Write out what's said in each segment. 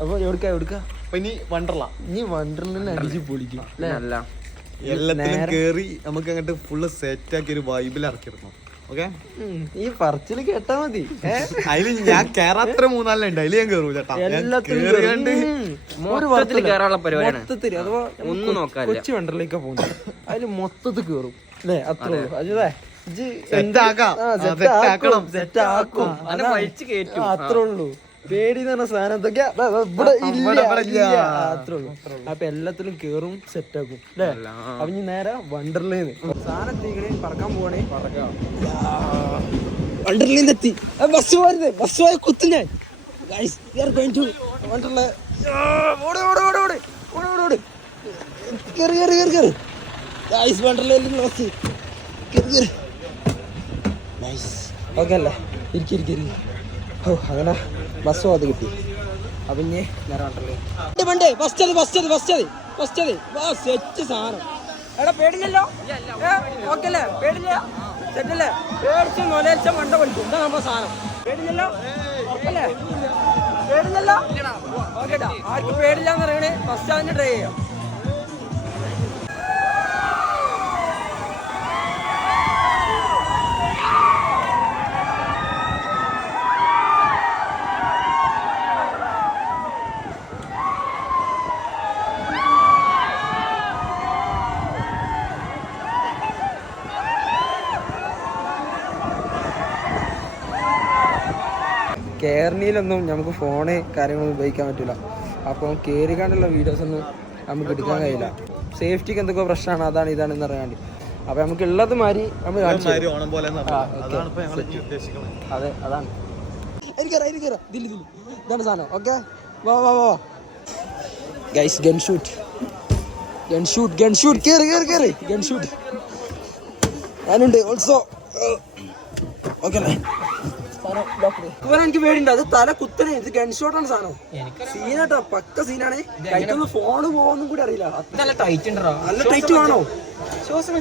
അപ്പൊ എവിടുക്ക എവിടുക്ക? അപ്പൊ ഇനി വണ്ടർല. ഇനി വണ്ടർലിന് അടിച്ച് പൊളിക്കും അല്ലേ? എല്ലാത്തിലും കേറി നമുക്ക് അങ്ങോട്ട് ഫുള്ള് സെറ്റ് ആക്കി ഒരു വൈബിൽ ഇറക്കിയിരുന്നു ഓക്കെ ഈ പറച്ചിൽ കേട്ടാ മതി? അതിൽ ഞാൻ കേറാത്ര മൂന്നാലുണ്ട് അതിൽ ഞാൻ കേറൂ ചേട്ടാ ഞാൻ എല്ലാത്തിലും കേറിയാണ്ട് ഉം. ഒരു കേറാനുള്ള പരിപാടിയാണ്. മൊത്തത്തിൽ. അഥവാ ഒന്നും നോക്കാനില്ല. കൊച്ചി വണ്ടറിലേക്ക് പോകുന്നത്. അതിൽ മൊത്തത്തിൽ കേറും അല്ലേ? അത്രേ ഉള്ളൂ. അജിതേ അതാണ്. വലിച്ച് അത്രേ ഉള്ളൂ. പേടി എന്ന് പറഞ്ഞ സാധനം എന്തൊക്കെയാ? ഇവിടെ ഇല്ല, അത്രേ ഉള്ളൂ. അപ്പൊ എല്ലാത്തിലും കേറും സെറ്റ് ആക്കും. അല്ലേ. അപ്പൊ ഇനി നേരെ വണ്ടർലേന്ന്. സാധനം എത്തിക്കണേ പറക്കാൻ പോവാണേ. വണ്ടർലേന്ന് എത്തി. ബസ് പോരുത്. ബസ് പോയ കുത്തു ഞാൻ. വണ്ടർലേ. ഓട് ഓട് ഓട് ഓട്. ഓട് ഓട് ഓട്. ബസ് നൈസ് ഓക്കെ അല്ലേ? ഇരിക്കി. ഓ അങ്ങനെ. ബസ് അത് കിട്ടി. അപ്പം ഇനി നേരെ വണ്ടർലേ പണ്ടേ ഫസ്റ്റ് അത് ഫസ്റ്റ് അത് ഫസ്റ്റ് അത് ഫസ്റ്റ് സാധനം. എടാ പേടില്ലല്ലോ? ഓക്കെ പേടില്ല? സെറ്റല്ലേ പേടിച്ച് നൊലേച്ച മണ്ട പഠിക്കും എന്താ നമ്മുടെ സാധനം. പേടില്ലല്ലോ? പേടില്ലല്ലോ? ഓക്കെ ആർക്കും പേടില്ല പറയണേ. ഫസ്റ്റ് ട്രൈ ചെയ്യാം. കേരളയിലൊന്നും നമുക്ക് ഫോണ് കാര്യങ്ങളൊന്നും ഉപയോഗിക്കാൻ പറ്റില്ല അപ്പോൾ കയറിക്കാണ്ടുള്ള വീഡിയോസ് ഒന്നും നമുക്ക് എടുക്കാൻ കഴിയില്ല. സേഫ്റ്റിക്ക് എന്തൊക്കെ പ്രശ്നമാണ്? അതാണ് ഇതാണെന്ന് അറിയാണ്ട് അപ്പോൾ നമുക്ക് ഉള്ളത് മാതിരി നമ്മൾ അതെ അതാണ്. ഇതാണ് സാധനം. ഓക്കെ? വാ വാ വാ. Guys gun shoot gun shoot gun shoot gun shoot ഞാനുണ്ട്. ഓൾസോ ഓക്കെ അല്ലേ? എനിക്ക് പേടിയുണ്ട്. അത് തല കുത്തനെ. ഇത് ഗൺഷോട്ടാണ് സാധനം. സീനാട്ടോ. പക്ക സീനാണ്. കൈക്കൊന്ന് ഫോണ് പോവാന്നും കൂടി അറിയില്ല. നല്ല ടൈറ്റ് നല്ല ടൈറ്റ് ആണോ ശ്വാസം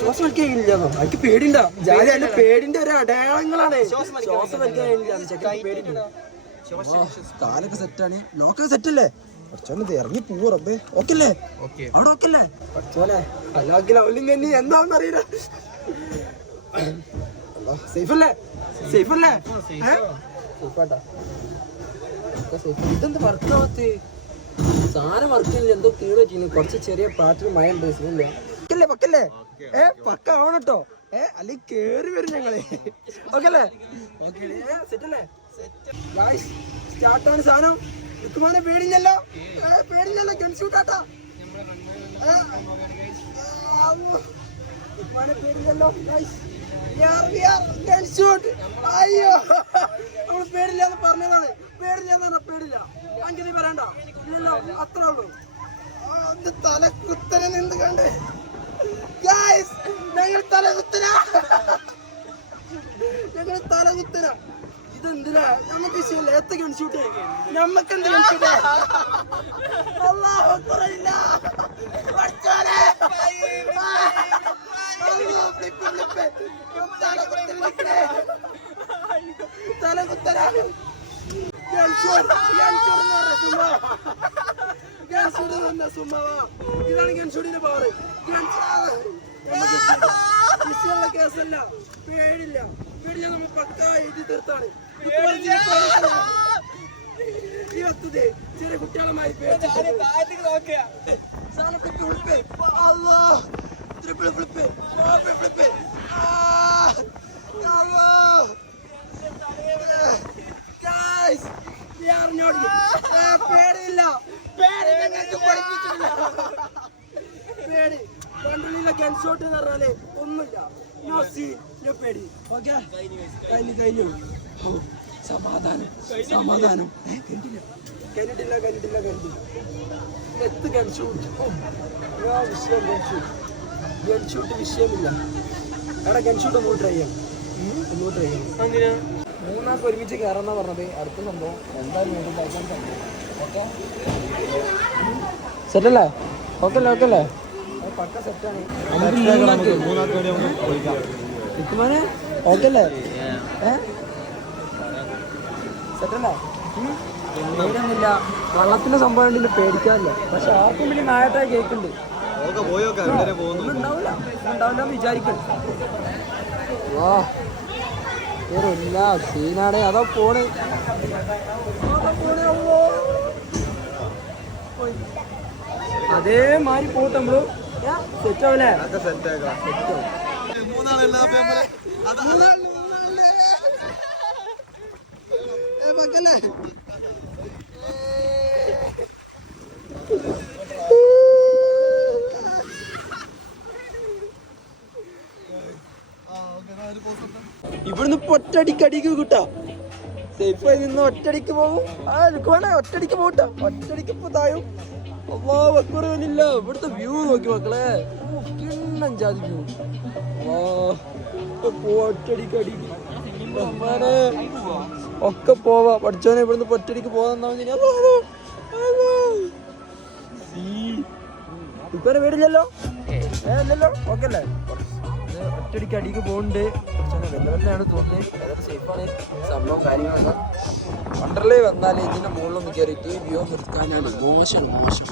ശ്വാസം വലിക്കാൻ കഴിയില്ലെന്നോ എനിക്ക് പേടിണ്ട ജാതി എന്റെ പേടിന്റെ ഒരു അടയാളങ്ങളാണ്. ശ്വാസം വലിക്കാൻ കഴിയില്ല കാലൊക്കെ സെറ്റാണ് ലോക്കൊക്കെ സെറ്റല്ലേ കുറച്ചോണ്ട് ഇറങ്ങി പോവും റബ്ബേ. ഓക്കെ അല്ലേ? അവിടെ ഓക്കെ അല്ലേ? അവലും കന്നി എന്താണെന്ന് അറിയില്ല. സേഫ് അല്ലേ? സേഫ് അല്ലേ? ഇതെന്ത് വർക്ക് ആവത്ത് സാധനം വർക്ക് ചെയ്യില്ല എന്തോ കീഴ് വെച്ചിരുന്നു കുറച്ച് ചെറിയ പാറ്റിൽ മഴ ഉണ്ട് സുഖമില്ല. പക്കല്ലേ പക്കല്ലേ? ഏ പക്ക ആവണം കേട്ടോ ഏ അല്ലെങ്കിൽ കേറി വരും ഞങ്ങൾ. ഓക്കെ. അല്ലേ? സെറ്റല്ലേ സ്റ്റാർട്ടാണ് സാധനം. ഋത്തുമാനെ പേടില്ലല്ലോ ഏ, പേടില്ലല്ലോ ഗൺഷൂട്ടാട്ടാ ഋത്തുമാനെ are gunshot. അയ്യോ. നമ്മൾ പേടില്ല എന്ന് പറഞ്ഞതാണ്. പേടില്ല എന്ന് പറഞ്ഞാ പേടില്ല അഞ്ചിന് വരണ്ട. ഇല്ലല്ലോ അത്രേ ഉള്ളൂ. ആ, ഇത് തല കുത്തനെ നിന്ന് കണ്ടേ. ഗായ്സ് ഞങ്ങൾ തല കുത്തന. ഞങ്ങൾ തല കുത്തന. ഇതെന്തിനാ? നമുക്ക് വിഷയമില്ല എത്ര ഗൺഷൂട്ട് നമ്മക്ക് എന്ത് ഗൺഷൂട്ട് അല്ലാഹു അക്ബർ പറഞ്ഞ ചുമ്മാ ഇതാണ് ഗൺഷൂട്ടിന്റെ പവർ വിഷയമുള്ള കേസല്ല പേടില്ല പേടില്ല നമ്മൾ പക്ക എഴുതി തീർത്താണ് ഈ വസ്തുത ചെറിയ കുട്ടികളുമായി triple flip flip Guys, we are not ഏ, പേടിയില്ല. പേടി ഞങ്ങൾക്ക് പഠിപ്പിച്ചിട്ടില്ല പേടി. കണ്ടുള്ളിലെ ഗൺഷോട്ട് എന്ന് പറഞ്ഞാൽ ഒന്നുമില്ല. നോ സീ നോ പേടി. ഓക്കെ കഴിഞ്ഞു കഴിഞ്ഞു. സമാധാനം സമാധാനം. കണ്ടില്ല കണ്ടിട്ടില്ല. കണ്ടിട്ടില്ല കണ്ടില്ല എത്ത് ഗൺഷോട്ട് വിഷയം ഗൺഷൂട്ട് ഗൺഷൂട്ട് വിഷയമില്ല. അവിടെ ഗൺഷൂട്ട് ഒന്നുകൂടി ട്രൈ ചെയ്യാം. ഉം, ട്രൈ ചെയ്യാം. മൂന്നാൾക്ക് ഒരുമിച്ച് കയറാന്നാ പറഞ്ഞത്. അടുത്ത സംഭവം എന്തായാലും ഓക്കെ? സെറ്റല്ലേ? ഓക്കെ അല്ലേ ഓക്കെ അല്ലേ പക്ക സെറ്റാണ്. നമുക്ക് നമുക്ക് പൊളിക്കാം ഓക്കെ അല്ലേ ഏ? സെറ്റല്ലേ? പേടിയൊന്നുമില്ല വള്ളത്തിന്റെ സംഭവം പേടിക്കാറില്ല. പക്ഷെ ആർക്കും വലിയ നായട്ടായി കേൾക്കുന്നുണ്ട് ഓക്കെ പോയോക്കെ പോകുന്നു. ഉണ്ടാവില്ല. ഉണ്ടാവില്ല വാ. സീനാണ്? അതോ പോണ്. അതേമാതിരി പോട്ട് നമ്മൾ. സെറ്റ് ആവല്ലേ? അതൊക്കെ സെറ്റ് ആക്കാം. മൂന്നാളല്ല? ഇവിടുന്ന് ഇപ്പൊ ഒറ്റടിക്ക് അടിക്ക് കിട്ടാ സേഫായി നിന്ന് ഒറ്റടിക്ക് പോകും ആ എനിക്ക് വേണേ ഒറ്റടിക്ക് പോകട്ടെ ഒറ്റടിക്ക് ഇപ്പൊ തായും അള്ളാ വെക്കുറവില്ല ഇവിടുത്തെ വ്യൂ നോക്കി മക്കളെ. അഞ്ചാതി കിണ്ണം ജാതി വ്യൂ ഒറ്റടിക്ക് അടിക്ക്. ഒക്കെ പോവാ. പഠിച്ചോനെ ഇവിടുന്ന് ഒറ്റടിക്ക് പോകാന്നാ. ഇപ്പൊ വീടില്ലല്ലോ? ഏ ഇല്ലല്ലോ? ഓക്കെ അല്ലേ? ഒറ്റടിക്ക് അടിക്ക് പോകുന്നുണ്ട് വെല്ല വെല്ലാണ് തോന്നുന്നത്. ഏതായാലും സേഫാണ് സംഭവം കാര്യങ്ങളൊക്കെ. വണ്ടർലേ വന്നാൽ ഇതിന്റെ മുകളിലൊന്ന് കയറിയിട്ട് വ്യൂ നിർത്താനാണ്. മോശം മോശം.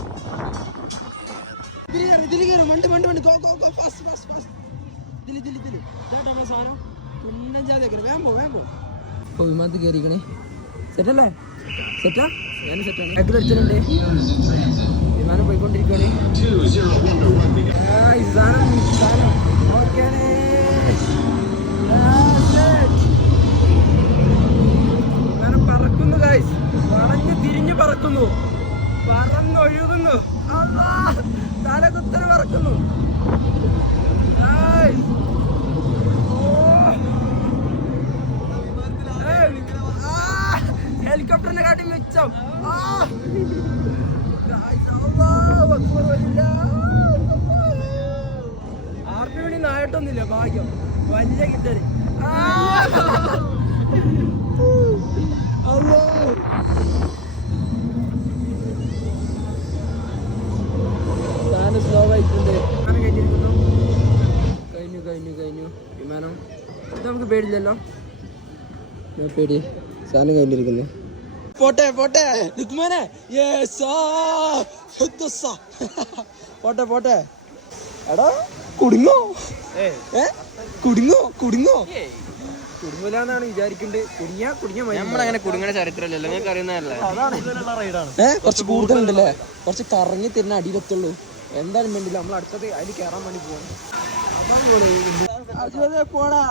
ഇതിൽ ഫാസ്റ്റ് ഫാസ്റ്റ് ഫാസ്റ്റ് പോ പോ. ഇപ്പോൾ വിമാനത്തിൽ കയറിയിരിക്കണേ സെറ്റല്ലേ സെറ്റാ ഞാൻ സെറ്റാണ് ബാക്കിൽ വിമാനം പോയിക്കൊണ്ടിരിക്കുകയാണ് സാധനം സാധനം ഓക്കെയാണ് വിമാനം പറക്കുന്നു ഗൈസ് പറഞ്ഞ് തിരിഞ്ഞ് പറക്കുന്നു. പറന്നൊഴുകുന്നു. തലകുത്തന് പറക്കുന്നു Guys. ഓ. ഏയ്. ആ, ഹെലികോപ്റ്ററിനെ കാട്ടി മെച്ചം ആ. Guys, അല്ലാഹു അക്ബർ വലില്ലാ. ആർപ്പി വിളി നായിട്ടൊന്നുമില്ല ഭാഗ്യം. വലിയ കിട്ടൽ. അല്ലാ. സ്ലോ ആയിട്ടുണ്ട്. കഴിഞ്ഞു കഴിഞ്ഞു കഴിഞ്ഞു. വിമാനം. ഇത് നമുക്ക് പേടില്ലല്ലോ ഞാൻ പേടി. സാധനം കഴിഞ്ഞിരിക്കുന്നു. പോട്ടെ പോട്ടെ. ലുക്മാനെ. പോട്ടെ പോട്ടെ. എടാ കുടുങ്ങോ? ഏ. കുടുങ്ങോ? കുടുങ്ങോ? കുടുങ്ങൂലെന്നാണ് വിചാരിക്കുന്നത് കുടുങ്ങിയാ കുടുങ്ങിയ മതി. നമ്മളങ്ങനെ കുടുങ്ങണ ചരിത്രമല്ലല്ലോ നിങ്ങൾക്ക് അറിയുന്നതല്ലേ? ഏ? കുറച്ച് കൂടുതലുണ്ടല്ലേ? കുറച്ച് കറങ്ങി തരുന്ന അടിയിലെത്തുള്ളൂ എന്തായാലും വേണ്ടില്ല. നമ്മൾ അടുത്തത് അതിൽ കയറാൻ വേണ്ടി പോവാണ്. പോടാ.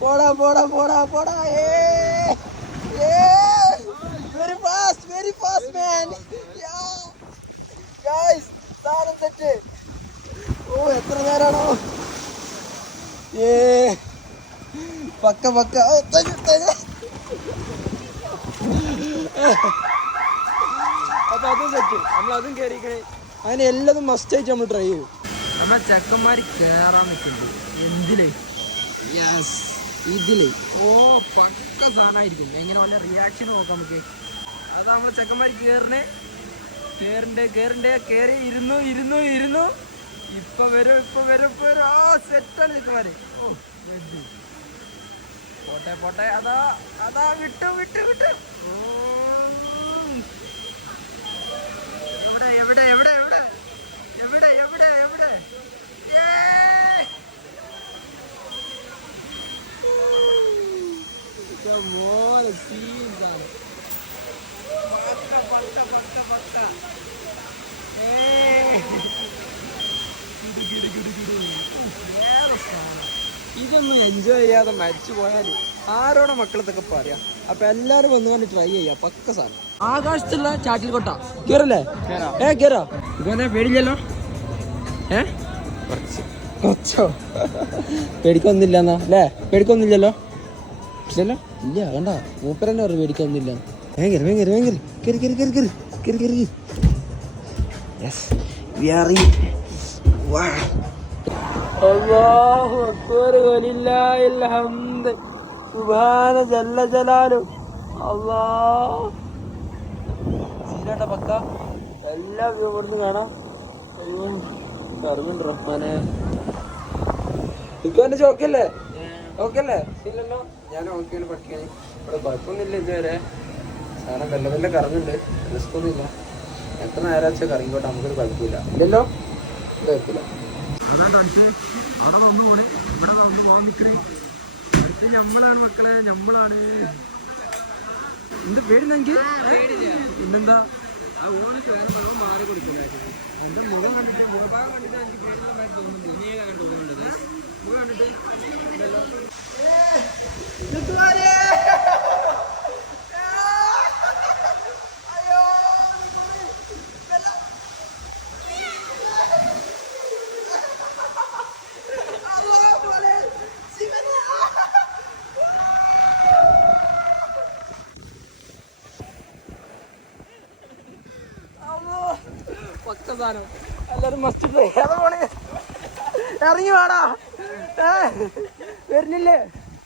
പോടാ പോടാ പോടാ പോടാ. ഏ. Very fast very fast man guys സാധനം തെറ്റ്. ഓ എത്ര നേരാണോ? ഏ പക്ക പക്ക. ഓ തരും തരും. അപ്പൊ അതും നമ്മൾ അതും കയറിക്കണേ അങ്ങനെ എല്ലാതും മസ്റ്റ് ആയിട്ട് നമ്മൾ ട്രൈ ചെയ്യും. നമ്മളെ ചെക്കന്മാര് കേറാൻ നിൽക്കുന്നുണ്ട്. എന്തിലേ? യെസ് ഇതിൽ. ഓ പക്ക സാധനമായിരിക്കും. എങ്ങനെ വല്ല റിയാക്ഷൻ നോക്കാം നമുക്ക്. അതാ നമ്മളെ ചെക്കന്മാര് കേറണേ കേറണ്ടേ കേറിന്റെ കേറി ഇരുന്നു ഇരുന്നു ഇരുന്നു. ഇപ്പൊ വരും ഇപ്പൊ വരും ഇപ്പൊ വരും. ആ സെറ്റാണ് ചെക്കന്മാര് ഓ. പോട്ടെ പോട്ടെ. അതാ അതാ വിട്ടു വിട്ടു വിട്ടു. എവിടെ എവിടെ എവിടെ എവിടെ? എവിടെ എവിടെ എവിടെ? മോനെ ഇതാണ്. പക്ക, പക്ക, പക്ക. ഇതൊന്നും എൻജോയ് ചെയ്യാതെ മരിച്ചു പോയാൽ ആരോടെ മക്കളത്തൊക്കെ പറയാ? അപ്പൊ എല്ലാരും വന്നു കൊണ്ട് ട്രൈ ചെയ്യാം പക്ക സാധനം. ആകാശത്തുള്ള ചാറ്റിൽ കൊട്ട. കേറല്ലേ? ഏ കേറാ. ഇവനെ പേടില്ലല്ലോ ഏ? കൊച്ചോ പേടിക്കൊന്നില്ല എന്നാ അല്ലേ? പേടിക്കൊന്നില്ലല്ലോ ഇല്ലല്ലോ? ഇല്ല വേണ്ട. മൂപ്പരന്നെ പറഞ്ഞു പേടിക്കൊന്നില്ല ഭയങ്കര ഭയങ്കര ഭയങ്കര കയറി കയറി കയറി കയറി കയറി കയറി യെസ് വി ആർ ഇൻ വാ അല്ലാഹു അക്ബർ വലില്ലാഹിൽ ഹംദ് സുബ്ഹാന ജല്ല ജലാലു അല്ലാഹ് സീനാട്ട പക്ക. എല്ലാ വ്യൂ ഇവിടുന്ന് കാണാം. കറുമുണ്ട് റഹ്മാനെ. ഇപ്പൊ ചോക്കല്ലേ ഓക്കെ അല്ലേ ഇല്ലല്ലോ. ഞാൻ ഓക്കെ പഠിക്കാൻ ഇവിടെ കുഴപ്പമൊന്നുമില്ല ഇതുവരെ. സാധനം വെല്ല വെല്ല കറങ്ങുന്നുണ്ട് റിസ്ക് ഒന്നുമില്ല എത്ര നേരം വെച്ചാൽ കറങ്ങിക്കോട്ടെ നമുക്കൊരു കുഴപ്പമില്ല. ഇല്ലല്ലോ? കുഴപ്പമില്ല അവിടെ വന്നു പോണ് ഇവിടെ വന്ന് പോകാൻ നിൽക്കണേ ഇത് ഞമ്മളാണ് മക്കളെ. ഞമ്മളാണ്. എന്ത് പേടിന്നെങ്കിൽ പിന്നെന്താ? മാറി കൊടുക്കില്ലായിരുന്നു എന്റെ മുഖം കണ്ടിട്ട് മുഖഭാഗം കണ്ടിട്ട് എനിക്ക് തോന്നുന്നുണ്ട്. ഇനി അങ്ങനെ തോന്നുന്നുണ്ട് മുഖം കണ്ടിട്ട് പക്ക സാധനം. എല്ലാരും മസ്റ്റ് ഏതാ പോണേ? ഇറങ്ങി വേടാ. വരുന്നില്ലേ?